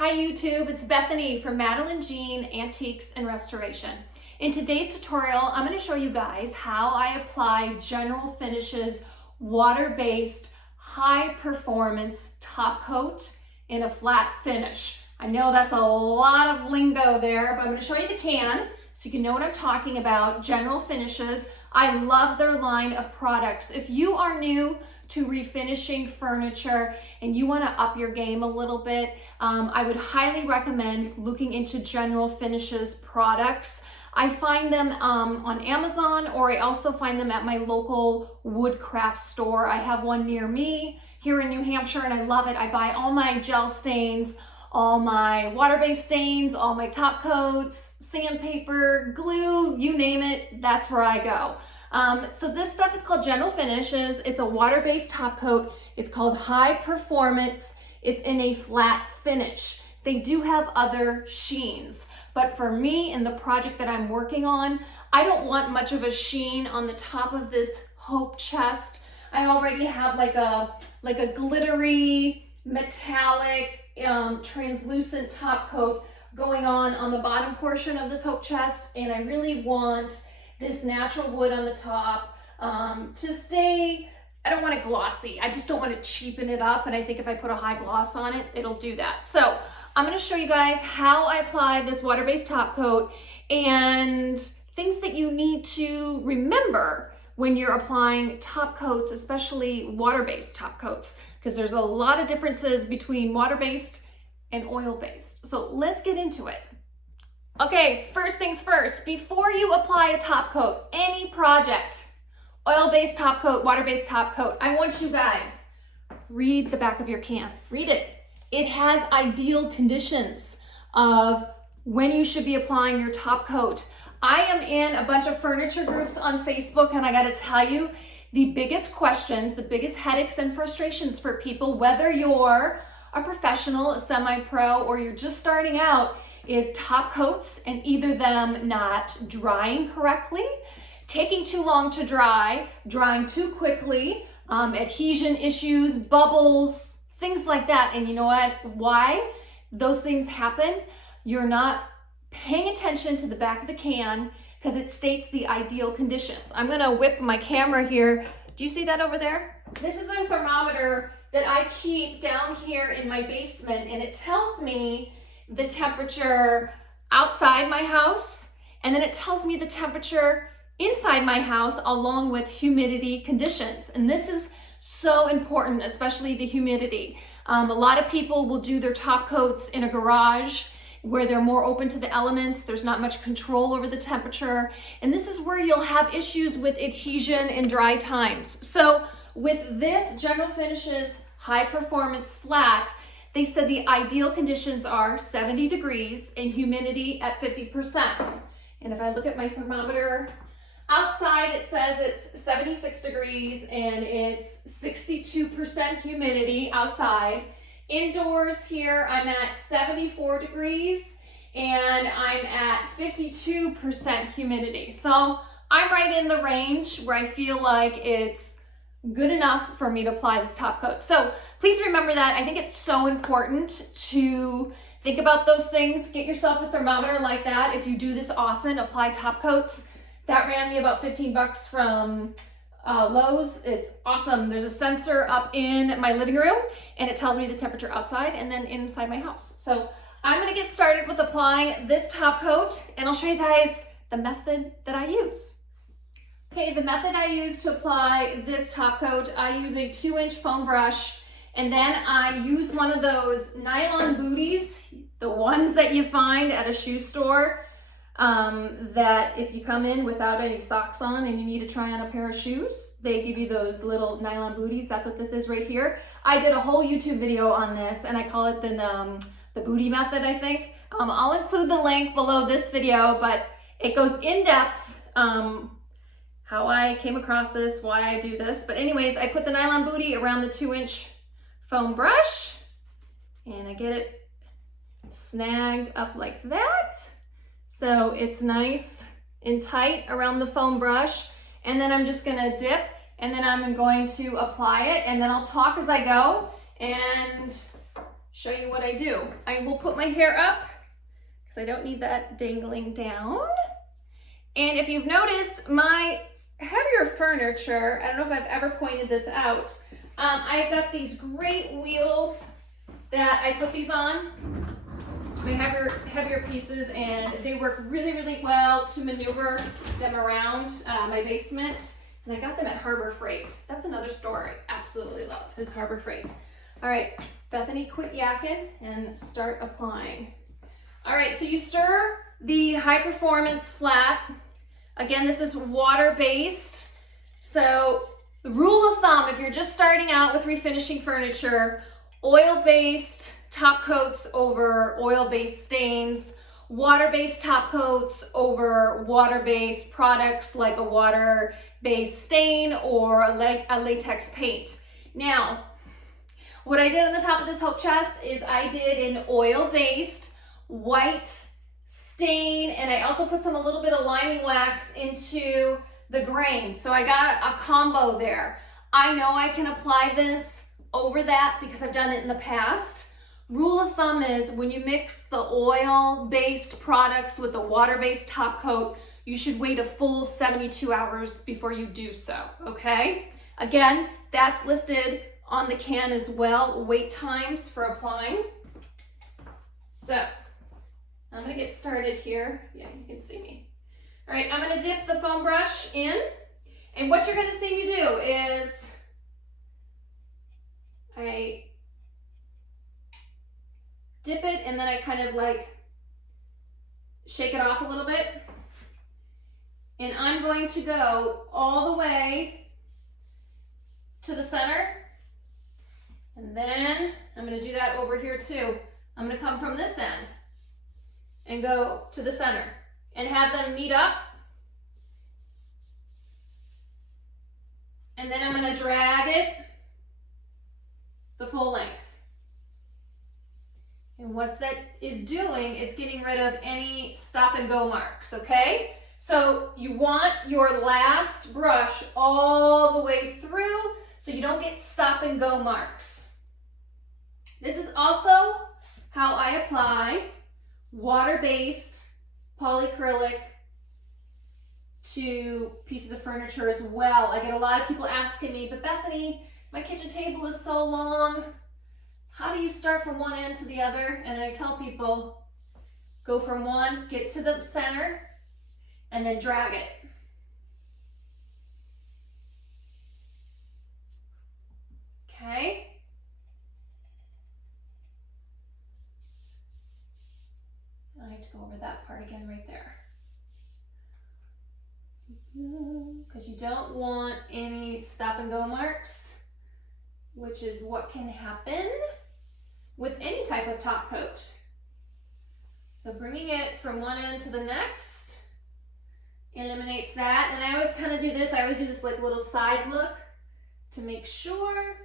Hi YouTube, it's Bethany from Madeline Jean Antiques and Restoration. In today's tutorial, I'm going to show you guys how I apply General Finishes water-based high-performance top coat in a flat finish. I know that's a lot of lingo there, but I'm going to show you the can so you can know what I'm talking about. General Finishes. I love their line of products. If you are new to refinishing furniture and you want to up your game a little bit, I would highly recommend looking into General Finishes products. I find them on Amazon, or I also find them at my local woodcraft store. I have one near me here in New Hampshire and I love it. I buy all my gel stains, all my water-based stains, all my top coats, sandpaper, glue, you name it, that's where I go. So this stuff is called General Finishes. It's a water-based top coat. It's called High Performance. It's in a flat finish. They do have other sheens, but for me in the project that I'm working on, I don't want much of a sheen on the top of this hope chest. I already have like a glittery, metallic, translucent top coat going on the bottom portion of this hope chest, and I really want this natural wood on the top to stay, I don't want it glossy. I just don't want to cheapen it up, and I think if I put a high gloss on it, it'll do that. So I'm going to show you guys how I apply this water-based top coat and things that you need to remember when you're applying top coats, especially water-based top coats, because there's a lot of differences between water-based and oil-based. So let's get into it. Okay, first things first, before you apply a top coat, any project, oil-based top coat, water-based top coat, I want you guys, read the back of your can, read it. It has ideal conditions of when you should be applying your top coat. I am in a bunch of furniture groups on Facebook, and I gotta tell you, the biggest questions, the biggest headaches and frustrations for people, whether you're a professional, a semi-pro, or you're just starting out, is top coats and either them not drying correctly, taking too long to dry, drying too quickly, adhesion issues, bubbles, things like that. And you know what? Why those things happen? You're not paying attention to the back of the can because it states the ideal conditions. I'm gonna whip my camera here. Do you see that over there? This is a thermometer that I keep down here in my basement, and it tells me the temperature outside my house, and then it tells me the temperature inside my house along with humidity conditions. And this is so important, especially the humidity. A lot of people will do their top coats in a garage where they're more open to the elements. There's not much control over the temperature. And this is where you'll have issues with adhesion and dry times. So with this General Finishes High Performance Flat, they said the ideal conditions are 70 degrees and humidity at 50%. And if I look at my thermometer, outside it says it's 76 degrees and it's 62% humidity outside. Indoors here, I'm at 74 degrees and I'm at 52% humidity. So I'm right in the range where I feel like it's good enough for me to apply this top coat. So please remember that. I think it's so important to think about those things. Get yourself a thermometer like that. If you do this often, apply top coats. That ran me about 15 bucks from Lowe's. It's awesome. There's a sensor up in my living room and it tells me the temperature outside and then inside my house. So I'm gonna get started with applying this top coat, and I'll show you guys the method that I use. Okay, the method I use to apply this top coat, I use a 2-inch foam brush, and then I use one of those nylon booties, the ones that you find at a shoe store, that if you come in without any socks on and you need to try on a pair of shoes, they give you those little nylon booties. That's what this is right here. I did a whole YouTube video on this, and I call it the booty method, I think. I'll include the link below this video, but it goes in depth, how I came across this, why I do this. But anyways, I put the nylon booty around the 2-inch foam brush and I get it snagged up like that. So it's nice and tight around the foam brush. And then I'm just gonna dip, and then I'm going to apply it, and then I'll talk as I go and show you what I do. I will put my hair up because I don't need that dangling down. And if you've noticed, my heavier furniture, I don't know if I've ever pointed this out, I've got these great wheels that I put these on, my heavier pieces, and they work really, really well to maneuver them around my basement. And I got them at Harbor Freight. That's another store I absolutely love, is Harbor Freight. All right, Bethany, quit yakking and start applying. All right, so you stir the High Performance Flat. Again, this is water-based. So the rule of thumb, if you're just starting out with refinishing furniture, oil-based top coats over oil-based stains, water-based top coats over water-based products like a water-based stain or a latex paint. Now, what I did on the top of this hope chest is I did an oil-based white stain, and I also put a little bit of liming wax into the grain. So I got a combo there. I know I can apply this over that because I've done it in the past. Rule of thumb is when you mix the oil-based products with the water-based top coat, you should wait a full 72 hours before you do so, okay? Again, that's listed on the can as well, wait times for applying. So I'm gonna get started here. Yeah, you can see me. All right, I'm gonna dip the foam brush in, and what you're gonna see me do is I dip it and then I kind of like shake it off a little bit. And I'm going to go all the way to the center. And then I'm going to do that over here too. I'm going to come from this end and go to the center and have them meet up. And then I'm going to drag it the full length. And what that is doing, it's getting rid of any stop and go marks, okay? So you want your last brush all the way through so you don't get stop and go marks. This is also how I apply water-based polyacrylic to pieces of furniture as well. I get a lot of people asking me, but Bethany, my kitchen table is so long. How do you start from one end to the other? And I tell people, go from one, get to the center, and then drag it. Okay. I have to go over that part again right there. Because you don't want any stop and go marks, which is what can happen with any type of top coat. So bringing it from one end to the next eliminates that. And I always kind of do this, I always do this like little side look to make sure.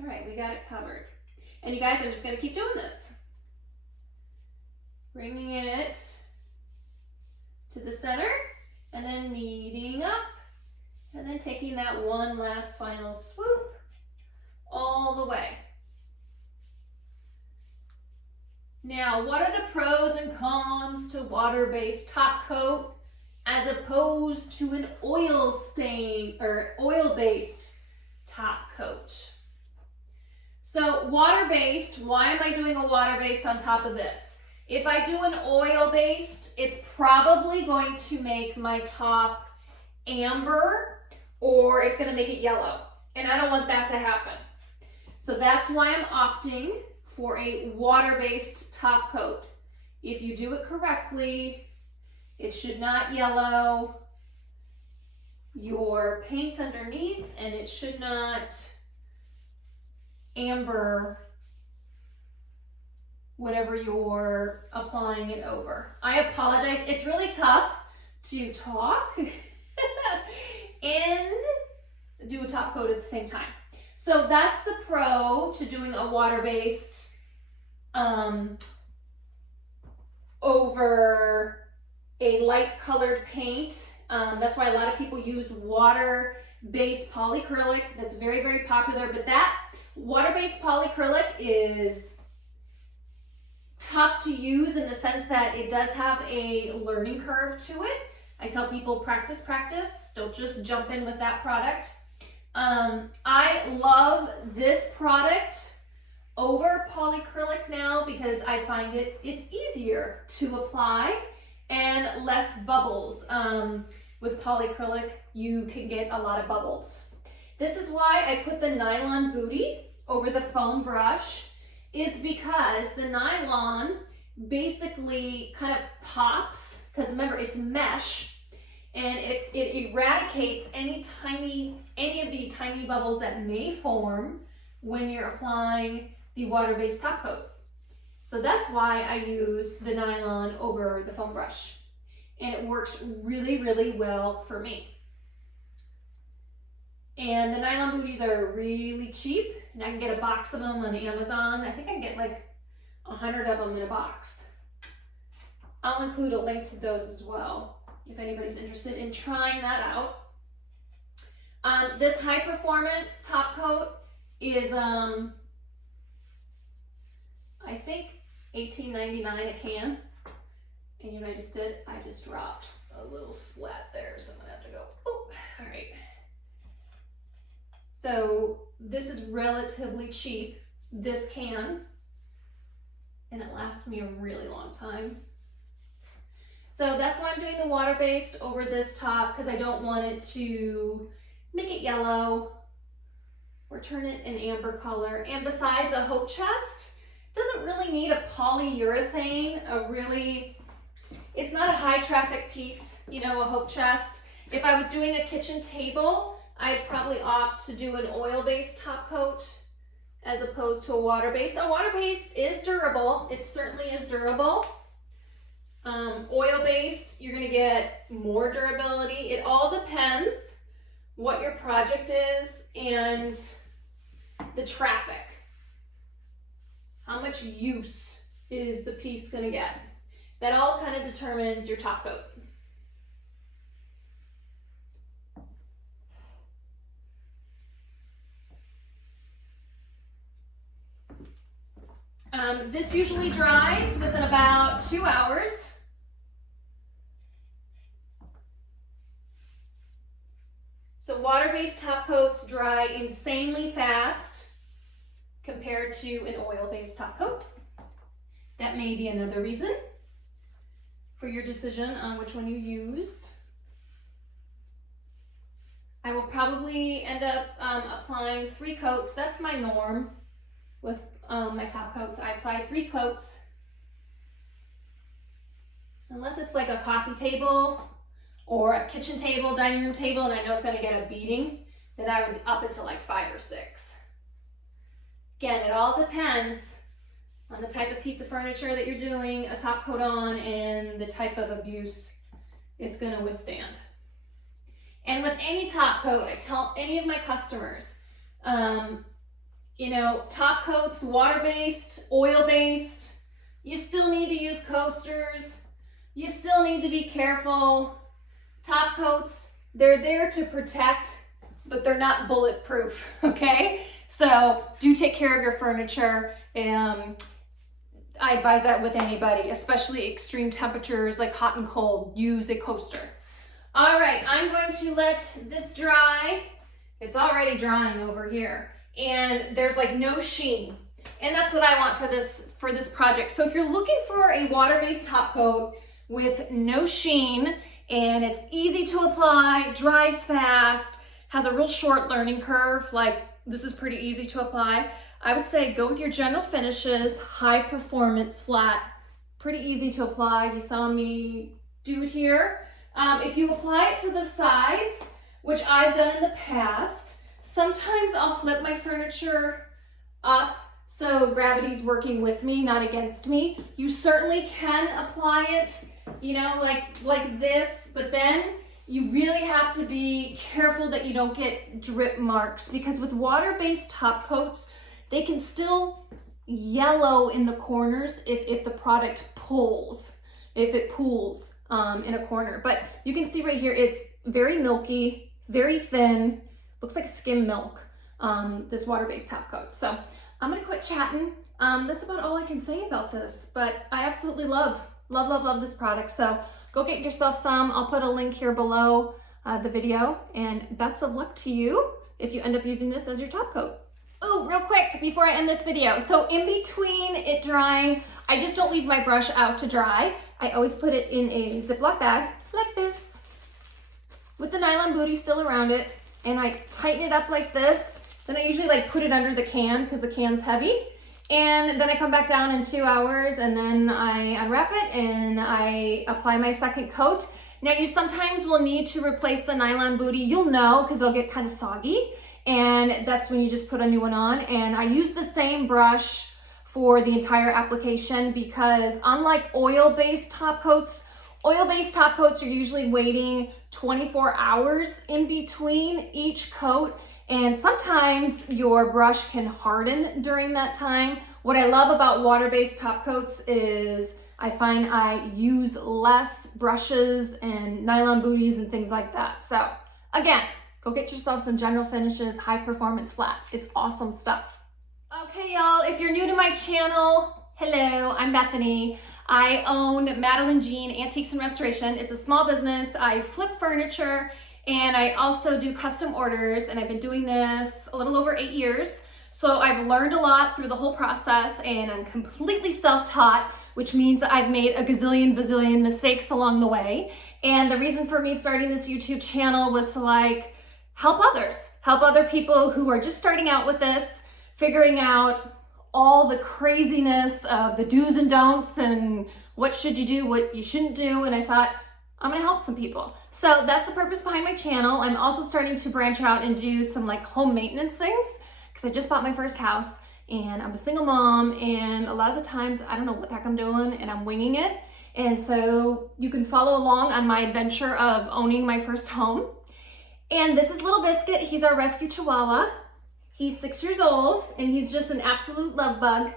All right, we got it covered. And you guys, I'm just gonna keep doing this. Bringing it to the center and then meeting up and then taking that one last final swoop all the way. Now, what are the pros and cons to water-based top coat as opposed to an oil stain or oil-based top coat? So water-based, why am I doing a water-based on top of this? If I do an oil-based, it's probably going to make my top amber or it's going to make it yellow. And I don't want that to happen. So that's why I'm opting for a water-based top coat. If you do it correctly, it should not yellow your paint underneath and it should not amber whatever you're applying it over. I apologize, it's really tough to talk and do a top coat at the same time. So that's the pro to doing a water-based over a light colored paint. That's why a lot of people use water-based polyacrylic. That's very, very popular, but that Water-based polyacrylic is tough to use in the sense that it does have a learning curve to it. I tell people practice, practice. Don't just jump in with that product. I love this product over polyacrylic now because I find it's easier to apply and less bubbles. With polyacrylic, you can get a lot of bubbles. This is why I put the nylon bootie over the foam brush, is because the nylon basically kind of pops, because remember it's mesh, and it eradicates any of the tiny bubbles that may form when you're applying the water-based top coat. So that's why I use the nylon over the foam brush, and it works really, really well for me. And the nylon booties are really cheap, and I can get a box of them on Amazon. I think I can get like 100 of them in a box. I'll include a link to those as well if anybody's interested in trying that out. This high performance top coat is I think $18.99 a can. And you know what I just did? I just dropped a little splat there, so I'm gonna have to go, oh, all right. So this is relatively cheap, this can, and it lasts me a really long time. So that's why I'm doing the water-based over this top, because I don't want it to make it yellow or turn it an amber color. And besides, a hope chest doesn't really need a polyurethane, it's not a high traffic piece, you know, a hope chest. If I was doing a kitchen table, I'd probably opt to do an oil-based top coat as opposed to a water-based. A water-based is durable. It certainly is durable. Oil-based, you're gonna get more durability. It all depends what your project is and the traffic. How much use is the piece gonna get? That all kind of determines your top coat. This usually dries within about 2 hours. So water-based top coats dry insanely fast compared to an oil-based top coat. That may be another reason for your decision on which one you use. I will probably end up applying 3 coats. That's my norm with my top coats. I apply 3 coats. Unless it's like a coffee table or a kitchen table, dining room table, and I know it's gonna get a beating, then I would up it to like 5 or 6. Again, it all depends on the type of piece of furniture that you're doing a top coat on and the type of abuse it's gonna withstand. And with any top coat, I tell any of my customers, you know, top coats, water-based, oil-based, you still need to use coasters. You still need to be careful. Top coats, they're there to protect, but they're not bulletproof, okay? So do take care of your furniture. I advise that with anybody, especially extreme temperatures like hot and cold, use a coaster. All right, I'm going to let this dry. It's already drying over here. And there's like no sheen. And that's what I want for this project. So if you're looking for a water-based top coat with no sheen, and it's easy to apply, dries fast, has a real short learning curve, like this is pretty easy to apply, I would say go with your General Finishes High Performance Flat. Pretty easy to apply. You saw me do it here. If you apply it to the sides, which I've done in the past, sometimes I'll flip my furniture up so gravity's working with me, not against me. You certainly can apply it, you know, like this, but then you really have to be careful that you don't get drip marks, because with water-based top coats, they can still yellow in the corners if the product pulls, if it pools in a corner. But you can see right here, it's very milky, very thin, looks like skim milk. this water-based top coat. So I'm gonna quit chatting. That's about all I can say about this, but I absolutely love this product. So go get yourself some. I'll put a link here below the video, and best of luck to you if you end up using this as your top coat. Oh, real quick before I end this video. So in between it drying, I just don't leave my brush out to dry. I always put it in a Ziploc bag like this with the nylon booty still around it, and I tighten it up like this. Then I usually like put it under the can because the can's heavy. And then I come back down in 2 hours, and then I unwrap it and I apply my second coat. Now you sometimes will need to replace the nylon booty. You'll know because it'll get kind of soggy, and that's when you just put a new one on. And I use the same brush for the entire application because unlike oil-based top coats are usually waiting 24 hours in between each coat. And sometimes your brush can harden during that time. What I love about water-based top coats is I find I use less brushes and nylon booties and things like that. So again, go get yourself some General Finishes High Performance Flat. It's awesome stuff. Okay, y'all, if you're new to my channel, hello, I'm Bethany. I own Madeline Jean Antiques and Restoration. It's a small business. I flip furniture, and I also do custom orders, and I've been doing this a little over 8 years. So I've learned a lot through the whole process, and I'm completely self-taught, which means that I've made a gazillion, bazillion mistakes along the way. And the reason for me starting this YouTube channel was to like help others, help other people who are just starting out with this, figuring out all the craziness of the do's and don'ts and what should you do, what you shouldn't do. And I thought, I'm gonna help some people. So that's the purpose behind my channel. I'm also starting to branch out and do some like home maintenance things because I just bought my first house and I'm a single mom, and a lot of the times I don't know what the heck I'm doing and I'm winging it. And so you can follow along on my adventure of owning my first home. And this is Little Biscuit. He's our rescue Chihuahua. He's 6 years old and he's just an absolute love bug.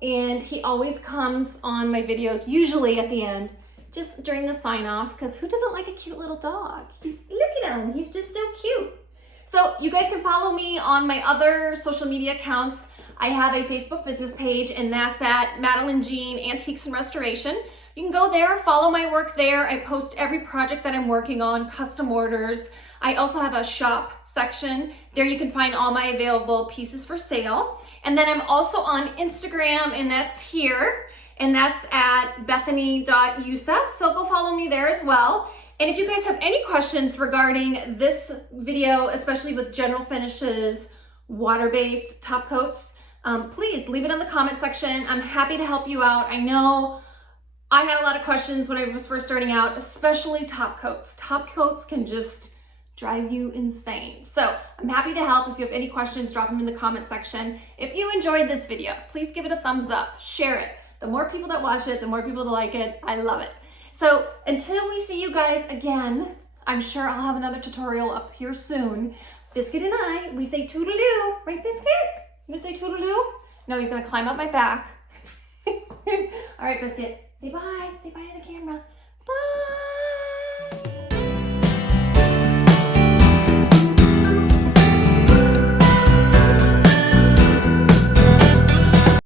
And he always comes on my videos, usually at the end, just during the sign off, because who doesn't like a cute little dog? Look at him, he's just so cute. So you guys can follow me on my other social media accounts. I have a Facebook business page, and that's at Madeline Jean Antiques and Restoration. You can go there, follow my work there. I post every project that I'm working on, custom orders. I also have a shop section. There you can find all my available pieces for sale. And then I'm also on Instagram, and that's here. And that's at bethany.yusef, so go follow me there as well. And if you guys have any questions regarding this video, especially with General Finishes water-based top coats, please leave it in the comment section. I'm happy to help you out. I know I had a lot of questions when I was first starting out, especially top coats. Top coats can just drive you insane. So I'm happy to help. If you have any questions, drop them in the comment section. If you enjoyed this video, please give it a thumbs up, share it. The more people that watch it, the more people that like it. I love it. So until we see you guys again, I'm sure I'll have another tutorial up here soon. Biscuit and I, we say toodaloo. Right, Biscuit? You gonna say toodaloo? No, he's gonna climb up my back. All right, Biscuit, say bye. Say bye to the camera.